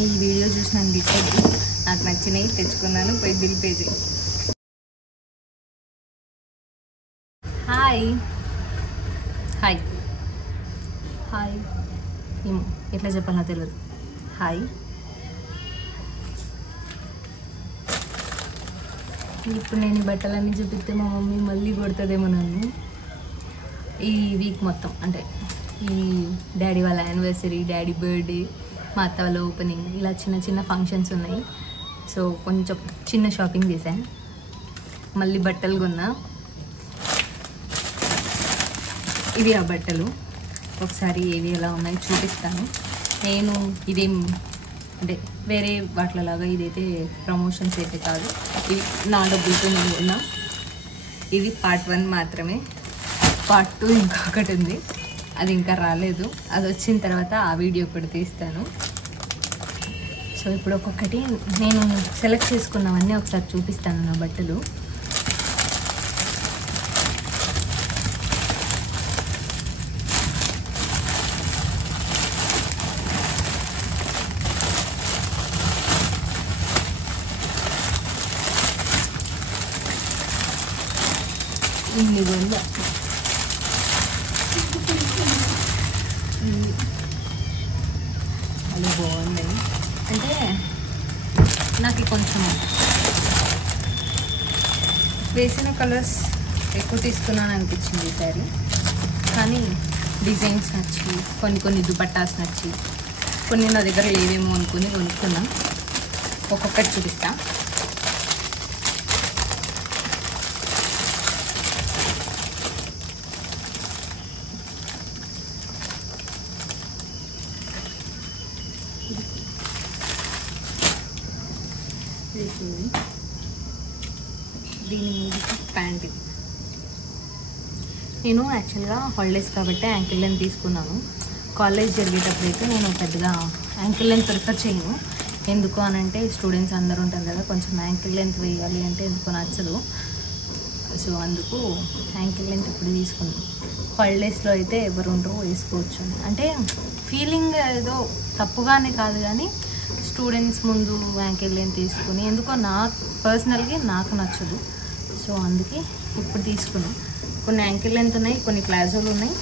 ఈ వీడియో చూసినాను గిఫ్ట్ నాకు నచ్చినాయి తెచ్చుకున్నాను పోయి బిల్ పే చేయి. హాయ్ హాయ్ హాయ్ ఏమో ఎట్లా చెప్పాలో తెలియదు. హాయ్ ఇప్పుడు నేను ఈ బట్టలన్నీ చూపిస్తే మా మమ్మీ మళ్ళీ కొడుతుందేమో నన్ను. ఈ వీక్ మొత్తం అంటే ఈ డాడీ వాళ్ళ యానివర్సరీ, డాడీ బర్త్డే, మా అత్త వాళ్ళ ఓపెనింగ్, ఇలా చిన్న చిన్న ఫంక్షన్స్ ఉన్నాయి. సో కొంచెం చిన్న షాపింగ్ చేశాను. మళ్ళీ బట్టలు కొన్నా. ఇవి ఆ బట్టలు ఒకసారి ఏవి ఎలా ఉన్నాయి చూపిస్తాను. నేను ఇదేం అంటే వేరే వాటిలాగా ఇదైతే ప్రమోషన్స్ అయితే కాదు, ఇవి నా డబ్బులతో నేను కొన్నా. ఇది పార్ట్ 1 మాత్రమే. పార్ట్ 2 ఇంకొకటి ఉంది, అది ఇంకా రాలేదు. అది వచ్చిన తర్వాత ఆ వీడియో కూడా తీస్తాను. సో ఇప్పుడు ఒక్కొక్కటి నేను సెలెక్ట్ చేసుకున్నవన్నీ ఒకసారి చూపిస్తాను నా బట్టలు. ఇన్ని వంద అలా బాగుంది. అంటే నాకు కొంచెం వేసిన కలర్స్ ఎక్కువ తీసుకున్నాను అనిపించింది ఈసారి. కానీ డిజైన్స్ నచ్చి, కొన్ని దుపట్టాస్ నచ్చి, కొన్ని నా దగ్గర లేవేమో అనుకుని కొనుక్కున్నా. ఒక్కొక్కటి చూపిస్తా. దీని మీద ప్యాంట్. నేను యాక్చువల్గా హాలిడేస్ కాబట్టి యాంకిల్ లెంత్ తీసుకున్నాను. కాలేజ్ జరిగేటప్పుడు అయితే నేను పెద్దగా యాంకిల్ లెంత్ ప్రిఫర్ చేయను. ఎందుకు అనంటే స్టూడెంట్స్ అందరూ ఉంటారు కదా, కొంచెం యాంకిల్ లెంత్ వేయాలి అంటే ఎందుకు నచ్చదు. సో అందుకు యాంకిల్ లెంత్ ఇప్పుడు తీసుకున్నాను. హాలిడేస్లో అయితే ఎవరు ఉండరు, వేసుకోవచ్చు. అంటే ఫీలింగ్ ఏదో తప్పుగానే కాదు, కానీ స్టూడెంట్స్ ముందు యాంకిల్ లెంత్ తీసుకుని ఎందుకో పర్సనల్గా నాకు నచ్చదు. సో అందుకే ఇప్పుడు తీసుకున్నాను. కొన్ని యాంకిల్ లెంత్ ఉన్నాయి, కొన్ని ప్లాజోలు ఉన్నాయి,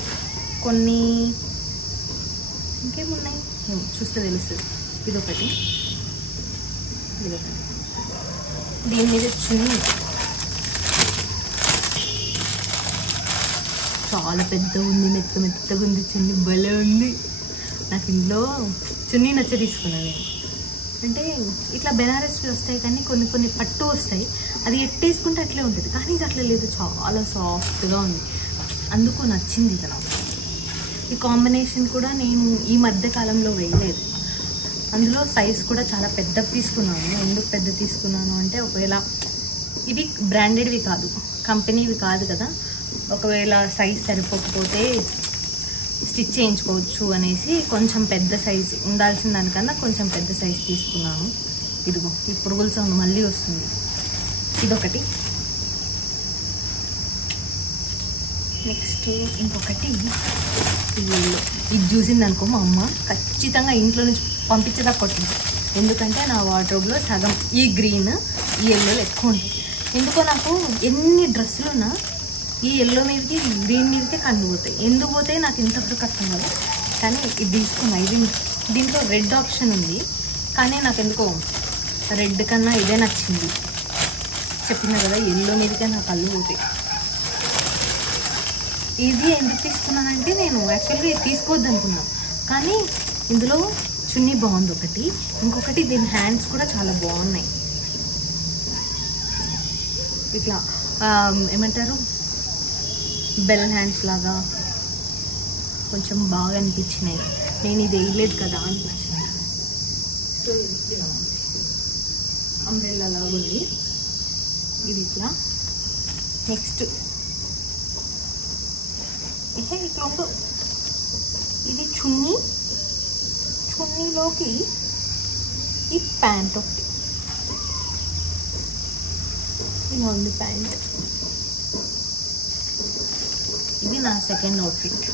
కొన్ని ఇంకేమున్నాయి చూస్తే తెలుస్తుంది. ఇదొకటి. దీని మీద చున్నీ చాలా పెద్ద ఉంది, మెత్తగా ఉంది. చున్నీ భలే ఉంది. నాకు ఇంట్లో చున్నీ నచ్చ తీసుకున్నాను నేను. అంటే ఇట్లా బెనారస్వి వస్తాయి, కానీ కొన్ని పట్టు వస్తాయి, అది ఎట్టేసుకుంటే అట్లే ఉంటుంది. కానీ ఇది అట్లా లేదు, చాలా సాఫ్ట్గా ఉంది. అందుకు నచ్చింది ఇది నాకు. ఈ కాంబినేషన్ కూడా నేను ఈ మధ్య కాలంలో వేయలేదు. అందులో సైజ్ కూడా చాలా పెద్దవి తీసుకున్నాను. ఎందుకు పెద్ద తీసుకున్నాను అంటే, ఒకవేళ ఇవి బ్రాండెడ్వి కాదు, కంపెనీవి కాదు కదా, ఒకవేళ సైజ్ సరిపోకపోతే స్టిచ్ చేయించుకోవచ్చు అనేసి కొంచెం పెద్ద సైజు ఉండాల్సిన దానికన్నా కొంచెం పెద్ద సైజు తీసుకున్నాను. ఇదిగో ఈ పురుగుల సౌండ్ మళ్ళీ వస్తుంది. ఇదొకటి. నెక్స్ట్ ఇంకొకటి ఇది చూసింది అనుకో మా అమ్మ ఖచ్చితంగా ఇంట్లో నుంచి పంపించేదా కొట్టింది. ఎందుకంటే నా వార్డ్రోబ్లో సగం ఈ గ్రీన్, ఈ ఎల్లోలు ఎక్కువ ఉంటుంది. ఎందుకో నాకు ఎన్ని డ్రెస్సులున్నా ఈ ఎల్లో మీదకి, గ్రీన్ మీదకే కన్ను పోతాయి. ఎందుకు పోతాయి నాకు ఇంతవరకు అర్థం కాదు. కానీ ఇది తీసుకున్నా. ఇది దీంట్లో రెడ్ ఆప్షన్ ఉంది, కానీ నాకు ఎందుకో రెడ్ కన్నా ఇదే నచ్చింది. చెప్పినా కదా ఎల్లో మీదకే నాకు కళ్ళు పోతాయి. ఇది ఎందుకు తీసుకున్నానంటే, నేను యాక్చువల్గా ఇది తీసుకోవద్దు అనుకున్నాను, కానీ ఇందులో చున్నీ బాగుంది ఒకటి. ఇంకొకటి దీని హ్యాండ్స్ కూడా చాలా బాగున్నాయి. ఇట్లా ఏమంటారు, బెల్ హ్యాండ్స్ లాగా కొంచెం బాగా అనిపించినాయి. నేను ఇది వేయలేదు కదా అనిపించింది. సో ఇది అంబ్రెల్లా లాగా ఉంది. ఇది ఇట్లా. నెక్స్ట్ ఇట్లా ఇది చున్నీలోకి ఈ ప్యాంట్ ఒకటి. ఇలా ఉంది ప్యాంట్. ఇది నా సెకండ్ అవుట్ఫిట్.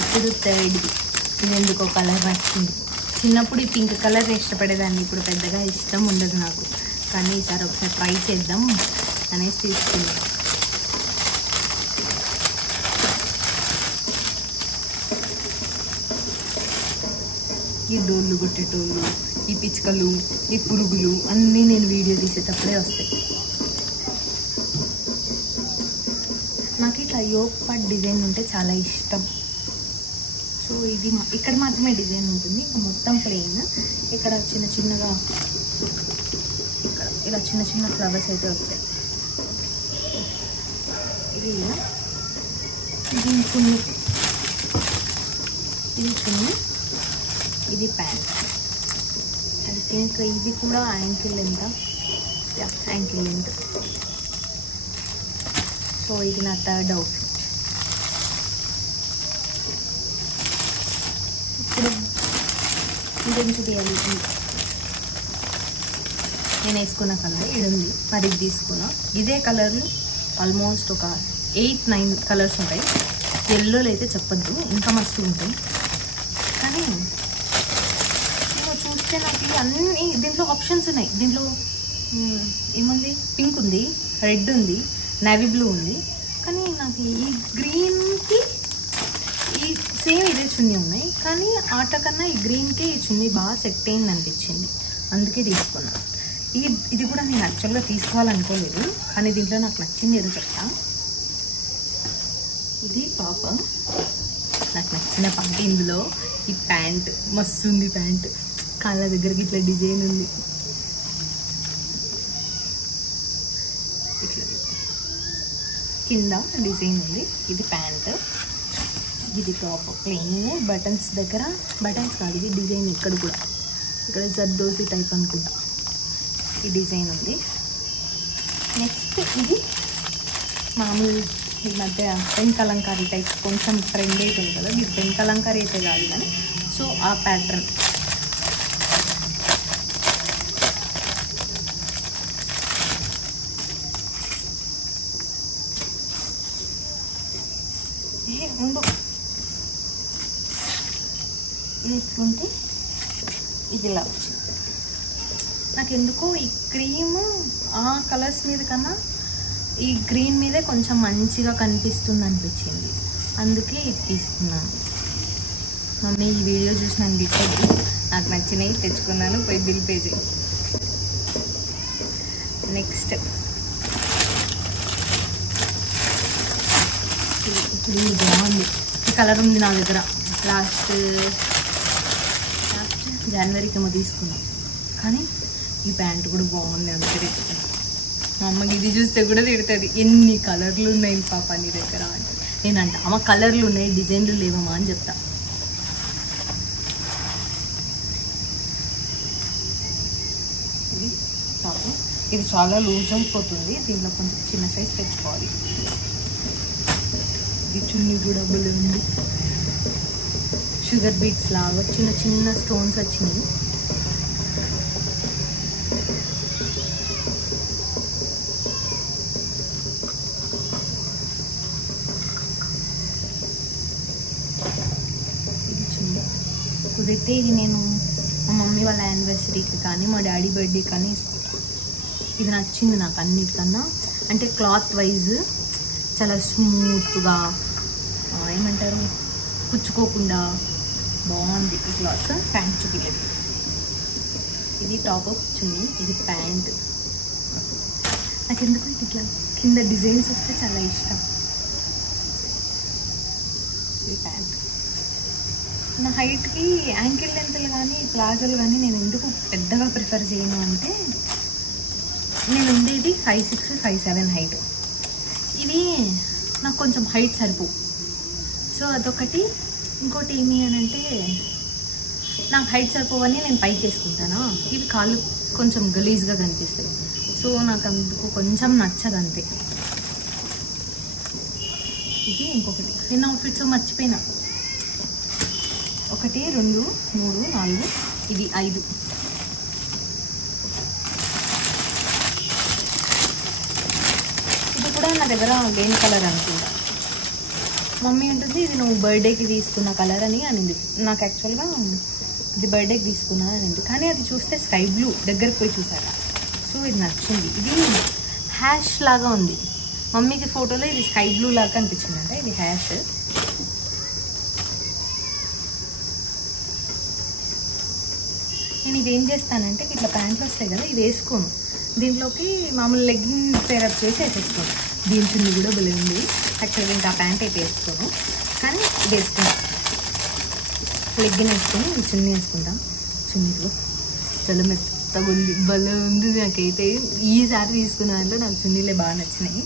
ఇప్పుడు థర్డ్ది. ఇది ఎందుకో కలర్ నచ్చింది. చిన్నప్పుడు ఈ పింక్ కలర్ ఇష్టపడేదాన్ని, ఇప్పుడు పెద్దగా ఇష్టం ఉండదు నాకు. కానీ ఈసారి ఒకసారి ట్రై చేద్దాం అనేసి తీసుకున్నాను. ఈ డోళ్ళు గుట్టేటోళ్ళు, ఈ పిచ్చుకలు, ఈ పురుగులు అన్నీ నేను వీడియో తీసేటప్పుడే వస్తాయి. నాకు ఇట్లా యోగ్ పార్ట్ డిజైన్ ఉంటే చాలా ఇష్టం. సో ఇది ఇక్కడ మాత్రమే డిజైన్ ఉంటుంది, మొత్తం ప్లెయిన్. ఇక్కడ చిన్న చిన్నగా ఇక్కడ ఇలా చిన్న చిన్న ఫ్లవర్స్ అయితే వచ్చాయి. ఇది చున్నీ, ఇది చున్నీ, ఇది ప్యాంట్. ఐ థింక్ ఇది కూడా ankle length, ankle length. So ఇది నా థర్డ్ అవుట్ఫిట్. ఇప్పుడు ఇదేం చూపించాలి? నేను వేసుకున్న కలర్ ఇది ఉంది, మరి ఇది తీసుకున్నా. ఇదే కలర్లు ఆల్మోస్ట్ ఒక 8-9 కలర్స్ ఉంటాయి. ఎల్లోలు అయితే చెప్పద్దు, ఇంకా మస్తు ఉంటాయి. కానీ చూస్తే నాకు అన్నీ దీంట్లో ఆప్షన్స్ ఉన్నాయి. దీంట్లో ఏముంది? పింక్ ఉంది, రెడ్ ఉంది, నేవీ బ్లూ ఉంది. కానీ నాకు ఈ గ్రీన్కి ఈ సేమ్ ఇదే చున్నీ ఉన్నాయి, కానీ ఆట కన్నా ఈ గ్రీన్కే ఈ చున్నీ బాగా సెట్ అయింది అనిపించింది, అందుకే తీసుకున్నా. ఇది కూడా నేను యాక్చువల్గా తీసుకోవాలనుకోలేదు, కానీ దీంట్లో నాకు నచ్చింది ఏదో చెప్తా. ఇది టాప్, నాకు నచ్చిన పార్టీ. ఇందులో ఈ ప్యాంట్ మస్తు ఉంది. ప్యాంట్ కాళ్ళ దగ్గరికి ఇట్లా డిజైన్ ఉంది, ఇట్లా కింద డిజైన్ ఉంది. ఇది ప్యాంట్, ఇది టాప్ ప్లెయిన్. బటన్స్ దగ్గర బటన్స్ కాదు, ఇది డిజైన్. ఇక్కడ కూడా ఇక్కడ జర్దోసి టైప్ అనుకుంటా ఈ డిజైన్ ఉంది. నెక్స్ట్ ఇది మామూలు ఈ మధ్య పెన్ కలంకారీ టైప్ కొంచెం ట్రెండ్ అవుతుంది కదా, ఇది పెన్ కలంకారీ అయితే కాదు కానీ సో ఆ ప్యాటర్న్. ఉండు, ఇది ఇట్లుంటే ఇది ఇలా వచ్చింది. నాకు ఎందుకో ఈ క్రీమ్ ఆ కలర్స్ మీద కన్నా ఈ గ్రీన్ మీదే కొంచెం మంచిగా కనిపిస్తుంది అనిపించింది, అందుకే ఇది తీసుకున్నాను. మమ్మీ ఈ వీడియో చూసి నన్ను గిట్టదు, నాకు నచ్చినవి తెచ్చుకున్నాను, పోయి బిల్ పే చేయి. నెక్స్ట్ ఇప్పుడు ఇది బాగుంది, ఈ కలర్ ఉంది నా దగ్గర. లాస్ట్ జనవరికి ఏమో తీసుకున్నాం, కానీ ఈ ప్యాంట్ కూడా బాగుంది, అందుకే తెచ్చుకున్నాను. మా అమ్మకి ఇది చూస్తే కూడా తిడుతుంది, ఎన్ని కలర్లు ఉన్నాయి పాప నీ దగ్గర అంటే. నేనంట అమ్మ కలర్లు ఉన్నాయి, డిజైన్లు లేవమ్మా అని చెప్తా. ఇది టాప్, ఇది చాలా లూజ్ అయిపోతుంది, దీంట్లో కొంచెం చిన్న సైజ్ తెచ్చుకోవాలి. ఇది చున్నీ కూడా బుల్ ఉంది, షుగర్ బీట్స్ లాగా చిన్న చిన్న స్టోన్స్ వచ్చినాయి. కుదిరితే ఇది నేను మా మమ్మీ వాళ్ళ యానివర్సరీకి కానీ మా డాడీ బర్త్డే కానీ వేసుకుంటాను. ఇది నచ్చింది నాకు అన్నిటికన్నా, అంటే క్లాత్ వైజ్ చాలా స్మూత్గా, ఏమంటారు, పుచ్చుకోకుండా బాగుంది ఈ క్లాత్. ప్యాంట్ చూపించలేదు. ఇది టాప్ చున్నీ, ఇది ప్యాంట్. నాకు ఎందుకు ఇట్లా కింద డిజైన్స్ వస్తే చాలా ఇష్టం. ఇది ప్యాంట్. నా హైట్కి యాంకిల్ లెంత్లు కానీ ప్లాజోలు కానీ నేను ఎందుకు పెద్దగా ప్రిఫర్ చేయను అంటే, నేను ఉండేది 5'6", 5'7" హైట్. ఇవి నాకు కొంచెం హైట్ సరిపో. సో అదొకటి. ఇంకోటి ఏమి అని అంటే, నాకు హైట్ సరిపోవని నేను పైకి వేసుకుంటాను, ఇవి కాళ్ళు కొంచెం గలీజ్గా కనిపిస్తాయి. సో నాకు అందుకు కొంచెం నచ్చదు అంతే. ఇది ఇంకొకటి, ఎన్ని అవుట్ఫిట్స్ మర్చిపోయినా. 1 2 3 4, ఇది 5. ఇది కూడా నా దగ్గర లేని కలర్ అనుకుంటా. మమ్మీ ఉంటుంది ఇది నువ్వు బర్త్డేకి తీసుకున్న కలర్ అని అనింది. నాకు యాక్చువల్గా ఇది బర్త్డేకి తీసుకున్నా అనింది, కానీ అది చూస్తే స్కై బ్లూ దగ్గరికి పోయి చూసారా. సో ఇది నచ్చింది. ఇది హ్యాష్ లాగా ఉంది. మమ్మీకి ఫోటోలో ఇది స్కై బ్లూ లాగా అనిపించింది అంటే ఇది హ్యాష్. నేను ఇదేం చేస్తానంటే ఇట్లా ప్యాంట్లు వస్తాయి కదా, ఇది వేసుకోను, దీంట్లోకి మామూలు లెగ్గింగ్ పేరప్ చేసి వేసేసుకోను. దీని చున్నీ కూడా భలే ఉంది. యాక్చువల్గా ఇంకా ప్యాంట్ అయితే వేసుకోను, కానీ ఇది వేసుకుంటాను. లెగ్గిన్ వేసుకొని చున్నీ వేసుకుంటాం. చున్నీలో చాలా మెత్తగా ఉంది, భలే ఉంది. నాకైతే ఈసారి తీసుకున్న దాంట్లో నాకు చున్నీలే బాగా నచ్చినాయి.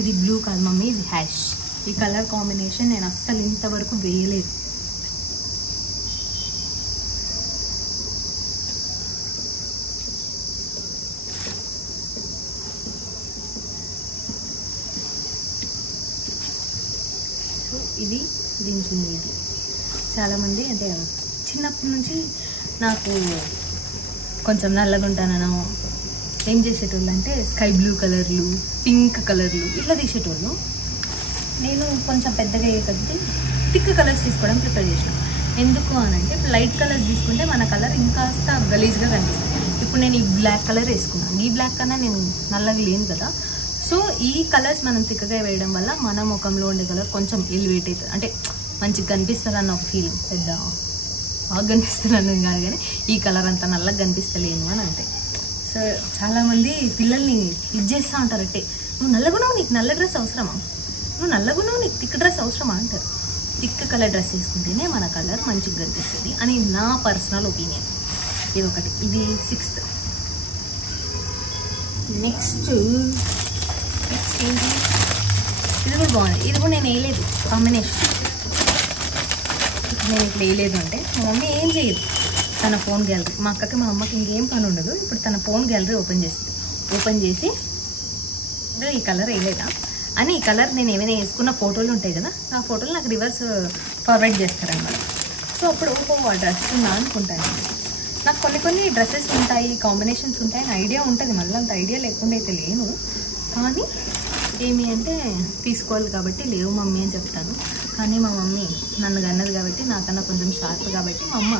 ఇది బ్లూ కాదు మమ్మీ, ఇది హ్యాష్. ఈ కలర్ కాంబినేషన్ నేను అస్సలు ఇంతవరకు వేయలేదు. ఇది దించింది. ఇది చాలామంది అంటే చిన్నప్పటి నుంచి నాకు కొంచెం నల్లగా ఉంటానో ఏం చేసేటోళ్ళు అంటే స్కై బ్లూ కలర్లు, పింక్ కలర్లు ఇట్లా తీసేటోళ్ళు. నేను కొంచెం పెద్దగా అయ్యే కొద్దీ థిక్ కలర్స్ తీసుకోవడం ప్రిఫర్ చేసిన. ఎందుకు అని అంటే లైట్ కలర్స్ తీసుకుంటే మన కలర్ ఇంకాస్త గలీజ్గా కనిపిస్తుంది. ఇప్పుడు నేను ఈ బ్లాక్ కలర్ వేసుకున్నాను, ఈ బ్లాక్ కన్నా నేను నల్లగా లేను కదా. సో ఈ కలర్స్ మనం తిక్కగా వేయడం వల్ల మన ముఖంలో ఉండే కలర్ కొంచెం ఎలివేట్ అవుతుంది, అంటే మంచిగా కనిపిస్తారన్న ఒక ఫీలింగ్. పెద్ద బాగా కనిపిస్తారని కాదు, కానీ ఈ కలర్ అంత నల్లగా కనిపిస్తలేను అని అంటే. సో చాలామంది పిల్లల్ని ఇది చేస్తూ ఉంటారు, అంటే నువ్వు నల్లగున్నావు నీకు నల్ల డ్రెస్ అవసరమా, నువ్వు నల్లగున్నావు నీకు థిక్ డ్రెస్ అవసరమా అంటారు. థిక్ కలర్ డ్రెస్ వేసుకుంటేనే మన కలర్ మంచిగా కనిపిస్తుంది అని నా పర్సనల్ ఒపీనియన్. ఇది ఒకటి. ఇది 6th. నెక్స్ట్ ఏంటి, ఇది కూడా బాగుంది. ఇది కూడా నేను వేయలేదు కాంబినేషన్. నేను ఇట్లా వేయలేదు అంటే మా మమ్మీ ఏం చేయదు, తన ఫోన్ గ్యాలరీ, మా అక్కకి మా అమ్మకి ఇంకేం పని ఉండదు, ఇప్పుడు తన ఫోన్ గ్యాలరీ ఓపెన్ చేస్తుంది. ఓపెన్ చేసి ఈ కలర్ వేయలేదా అని, ఈ కలర్ నేను ఏమైనా వేసుకున్న ఫోటోలు ఉంటాయి కదా, ఆ ఫోటోలు నాకు రివర్స్ ఫార్వర్డ్ చేస్తారన్నమాట. సో అప్పుడు ఓహో ఆ డ్రెస్ ఉందా అనుకుంటాను. నాకు కొన్ని డ్రెస్సెస్ ఉంటాయి, కాంబినేషన్స్ ఉంటాయి అని ఐడియా ఉంటుంది, మళ్ళీ అంత ఐడియా లేకుండా అయితే లేను. కానీ ఏమి అంటే తీసుకోవాలి కాబట్టి లేవు మమ్మీ అని చెప్తాను. కానీ మా మమ్మీ నన్ను కన్నది కాబట్టి, నాకన్నా కొంచెం షార్ప్ కాబట్టి మా అమ్మ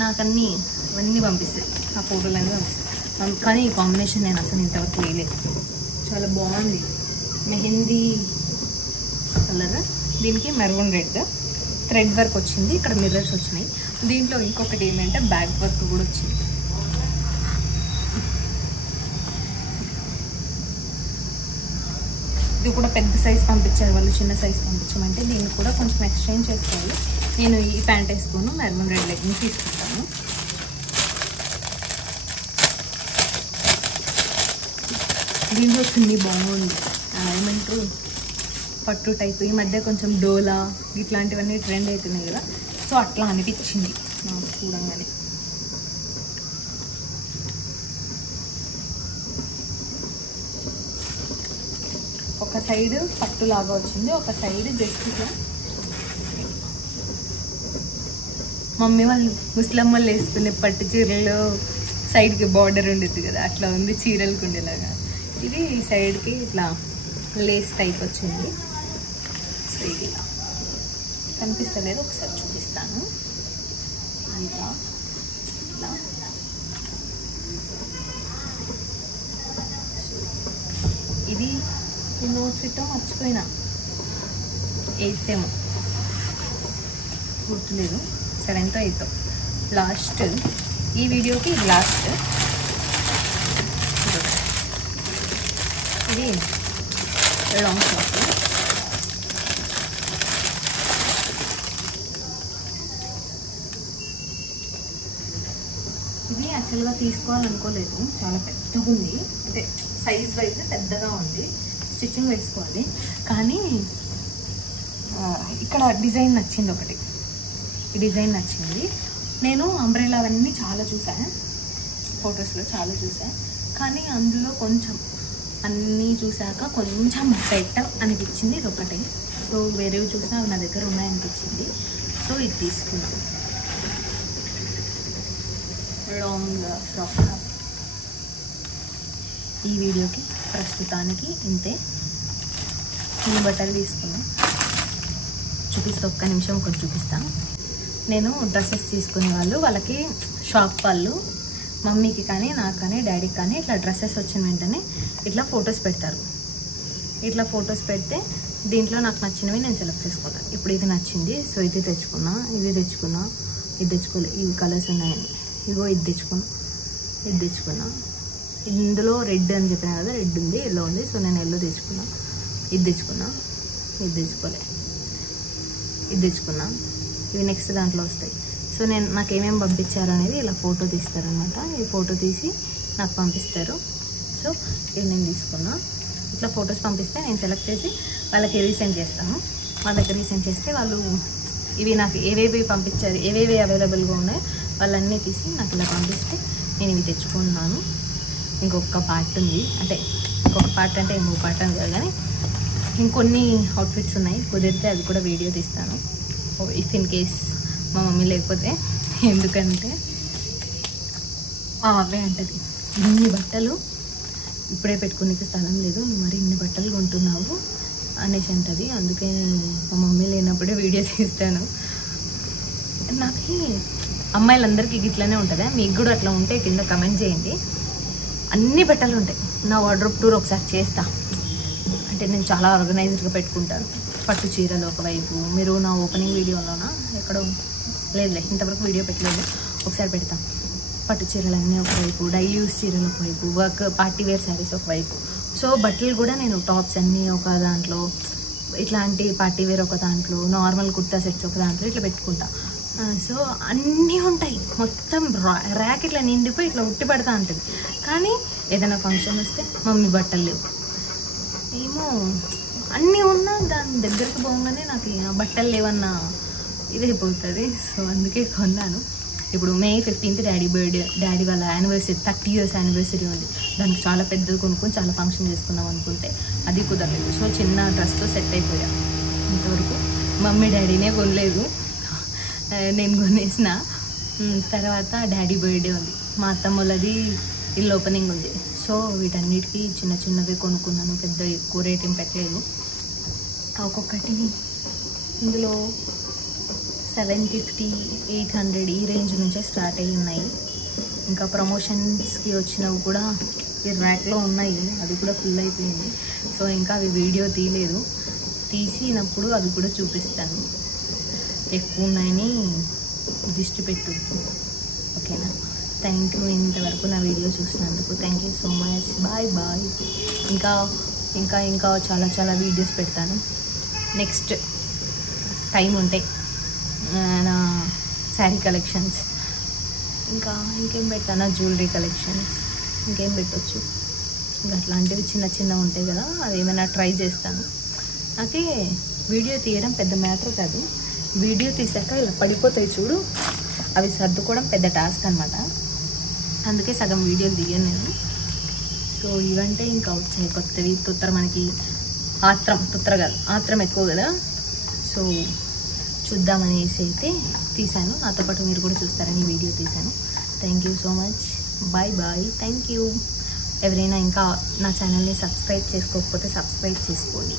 నాకన్నీ అవన్నీ పంపిస్తాయి, ఆ ఫోటోలన్నీ పంపిస్తాయి. కానీ ఈ కాంబినేషన్ నేను అసలు ఇంతవరకు వేయలేదు. చాలా బాగుంది, మెహందీ కలర్, దీనికి మెరూన్ రెడ్ థ్రెడ్ వర్క్ వచ్చింది, ఇక్కడ మిర్రర్స్ వచ్చినాయి. దీంట్లో ఇంకొకటి ఏంటంటే బ్యాక్ వర్క్ కూడా వచ్చింది. ఇది కూడా పెద్ద సైజ్ పంపించారు వాళ్ళు, చిన్న సైజ్ పంపించమంటే దీన్ని కూడా కొంచెం ఎక్స్చేంజ్ చేసుకోవాలి. నేను ఈ ప్యాంట్ వేసుకోను, మెరూన్ రెడ్ లెగ్గిన్స్ తీసుకుంటాను. దీంట్లో చున్నీ బాగుంది, ఏమంటారు పట్టు టైప్. ఈ మధ్య కొంచెం డోలా ఇట్లాంటివన్నీ ట్రెండ్ అవుతున్నాయి కదా, సో అట్లా అనిపించింది నాకు చూడంగానే. ఒక సైడ్ పట్టు లాగా వచ్చింది, ఒక సైడ్ జస్ట్ ఇట్లా మమ్మీ వాళ్ళు ముస్లిం వాళ్ళు వేసుకునే పట్టు చీరలో సైడ్కి బార్డర్ ఉండేది కదా, అట్లా ఉంది చీరలకు ఉండేలాగా. ఇది సైడ్కి ఇట్లా లేస్ టైప్ వచ్చింది. సో ఇది ఇలా కనిపిస్తలేదు, ఒకసారి చూపిస్తాను. ఇట్లా ఇట్లా ఇది నోట్ ఫిట్ మర్చిపోయినా, 8th ఏమో గుర్తులేదు, 7th 8th లాస్ట్. ఈ వీడియోకి ఇది లాస్ట్. ఇది లాంగ్ ఫ్రాక్. ఇది యాక్చువల్గా తీసుకోవాలనుకోలేదు, చాలా పెద్దగా ఉంది, అంటే సైజ్ వైజ్ పెద్దగా ఉంది, స్టిచ్చింగ్ వేసుకోవాలి. కానీ ఇక్కడ డిజైన్ నచ్చింది ఒకటి, ఈ డిజైన్ నచ్చింది. నేను అంబ్రెల్లా అవన్నీ చాలా చూసాను, ఫొటోస్లో చాలా చూసాను, కానీ అందులో కొంచెం అన్నీ చూసాక కొంచెం బెటర్ అనిపించింది ఇది ఒకటే. సో వేరేవి చూసినా అవి నా దగ్గర ఉన్నాయనిపించింది, సో ఇది తీసుకున్నాను. Long frock. ఈ వీడియోకి ప్రస్తుతానికి ఇంతే. ఈ బట్టలు తీసుకున్నా. చూపిస్తా, ఒక్క నిమిషం ఒకటి చూపిస్తాను. నేను డ్రెస్సెస్ తీసుకునే వాళ్ళకి షాప్ వాళ్ళు మమ్మీకి కానీ నాకు కానీ డాడీకి కానీ ఇట్లా డ్రెస్సెస్ వచ్చిన వెంటనే ఇట్లా ఫొటోస్ పెడతారు. ఇట్లా ఫొటోస్ పెడితే దీంట్లో నాకు నచ్చినవి నేను సెలెక్ట్ చేసుకుంటాను. ఇప్పుడు ఇది నచ్చింది, సో ఇది తెచ్చుకున్నా, ఇది తెచ్చుకున్నా, ఇది తెచ్చుకోలే, ఇవి కలర్స్ ఉన్నాయని ఇగో ఇది తెచ్చుకున్నా. ఇందులో రెడ్ అని చెప్పినా కదా, రెడ్ ఉంది, ఎల్లో ఉంది, సో నేను ఎల్లో తెచ్చుకున్నా. ఇది తెచ్చుకున్నా, ఇది తెచ్చుకోలే, ఇది తెచ్చుకున్నా. ఇవి నెక్స్ట్ దాంట్లో వస్తాయి. సో నాకు ఏమేమి పంపించారు అనేది ఇలా ఫోటో తీస్తారనమాట. ఈ ఫోటో తీసి నాకు పంపిస్తారు. సో ఇవి నేను తీసుకున్నా. ఇట్లా ఫొటోస్ పంపిస్తే నేను సెలెక్ట్ చేసి వాళ్ళకి రీసెండ్ చేస్తాను. వాళ్ళకి రీసెండ్ చేస్తే వాళ్ళు ఇవి నాకు ఏవేవి పంపించారు, ఏవేవి అవైలబుల్గా ఉన్నాయో వాళ్ళన్నీ తీసి నాకు ఇలా పంపిస్తే నేను ఇవి తెచ్చుకున్నాను. ఇంకొక పార్ట్ ఉంది, అంటే ఇంకొక పార్ట్ అంటే ఇంకో పార్ట్ అని కాదు కానీ ఇంకొన్ని అవుట్ఫిట్స్ ఉన్నాయి. కుదిరితే అది కూడా వీడియో తీస్తాను ఇఫ్ ఇన్ కేస్ మా మమ్మీ లేకపోతే. ఎందుకంటే అవే అంటది, ఇన్ని బట్టలు ఇప్పుడే పెట్టుకునే స్థలం లేదు, నువ్వు మరి ఇన్ని బట్టలు కొంటున్నావు అనేసి అంటది. అందుకే నేను మా మమ్మీ లేనప్పుడే వీడియో తీస్తాను. నాకు అమ్మాయిలందరికీ ఇట్లానే ఉంటుందా? మీకు కూడా అట్లా ఉంటే కింద కమెంట్ చేయండి. అన్ని బట్టలు ఉంటాయి. నా వార్డ్రోబ్ టూర్ ఒకసారి చేస్తా. అంటే నేను చాలా ఆర్గనైజ్డ్గా పెట్టుకుంటాను. పట్టు చీరలు ఒకవైపు, మీరు నా ఓపెనింగ్ వీడియోలోనా ఎక్కడో లేదులే, ఇంతవరకు వీడియో పెట్టలేదు, ఒకసారి పెడతాం. పట్టు చీరలు అన్నీ ఒకవైపు, డైలీ యూస్ చీరలు ఒకవైపు, వర్క్ పార్టీ వేర్ శారీస్ ఒకవైపు. సో బట్టలు కూడా నేను టాప్స్ అన్నీ ఒక దాంట్లో, ఇట్లాంటి పార్టీ వేర్ ఒక దాంట్లో, నార్మల్ కుర్తా సెట్స్ ఒక దాంట్లో ఇట్లా పెట్టుకుంటా. సో అన్నీ ఉంటాయి. మొత్తం ర్యాక్ ఇట్లా నిండిపోయి ఇట్లా ఉట్టి పడతా ఉంటుంది. కానీ ఏదైనా ఫంక్షన్ వస్తే మమ్మీ బట్టలు లేవు, ఏమో అన్నీ ఉన్నా దాని దగ్గరికి పోగానే నాకు బట్టలు లేవన్నా ఇదైపోతుంది. సో అందుకే కొన్నాను. ఇప్పుడు May 15th డాడీ వాళ్ళ యానివర్సరీ, 30 years యానివర్సరీ ఉంది. దానికి చాలా పెద్దది కొనుక్కొని చాలా ఫంక్షన్ చేసుకుందాం అనుకుంటే అది కుదరలేదు. సో చిన్న డ్రెస్తో సెట్ అయిపోయా. ఇంతవరకు మమ్మీ డాడీనే కొనలేదు, నేను కొనేసిన. తర్వాత డాడీ బర్త్డే ఉంది, మా అత్తమ్మలది ఇల్లు ఓపెనింగ్ ఉంది. సో వీటన్నిటికీ చిన్న చిన్నవి కొనుక్కున్నాను, పెద్ద ఎక్కువ రేట్ ఏం పెట్టలేదు. ఒక్కొక్కటి ఇందులో 750, 800 ఈ రేంజ్ నుంచే స్టార్ట్ అయ్యి ఉన్నాయి. ఇంకా ప్రమోషన్స్కి వచ్చినవి కూడా ఈ ర్యాక్లో ఉన్నాయి, అది కూడా ఫుల్ అయిపోయింది. సో ఇంకా అవి వీడియో తీయలేదు, తీసినప్పుడు అవి కూడా చూపిస్తాను. ఎక్కువ ఉన్నాయని దిష్టి పెట్టొద్దు, ఓకేనా? థ్యాంక్ యూ ఇంతవరకు నా వీడియో చూసినందుకు. Thank you so much. Bye bye. ఇంకా ఇంకా ఇంకా చాలా చాలా వీడియోస్ పెడతాను. నెక్స్ట్ టైం ఉంటే నా శారీ కలెక్షన్స్, ఇంకేం పెడతాను, జ్యువెలరీ కలెక్షన్స్, ఇంకేం పెట్టవచ్చు. ఇంకా అట్లాంటివి చిన్న చిన్న ఉంటాయి కదా, అవి ఏమైనా ట్రై చేస్తాను. నాకే వీడియో తీయడం పెద్ద మ్యాటర్ కాదు, వీడియో తీసాక ఇలా పడిపోతాయి చూడు, అవి సర్దుకోవడం పెద్ద టాస్క్ అనమాట. అందుకే సగం వీడియోలు తీయను నేను. సో ఇవంటే ఇంకా వచ్చాయి కొత్తవి. మనకి ఆత్రం ఎక్కువ కదా, సో చూద్దామనేసి అయితే తీశాను. నాతో పాటు మీరు కూడా చూస్తారని వీడియో తీశాను. Thank you so much. Bye bye. Thank you. ఎవరైనా ఇంకా నా ఛానల్ని సబ్స్క్రైబ్ చేసుకోకపోతే సబ్స్క్రైబ్ చేసుకోండి.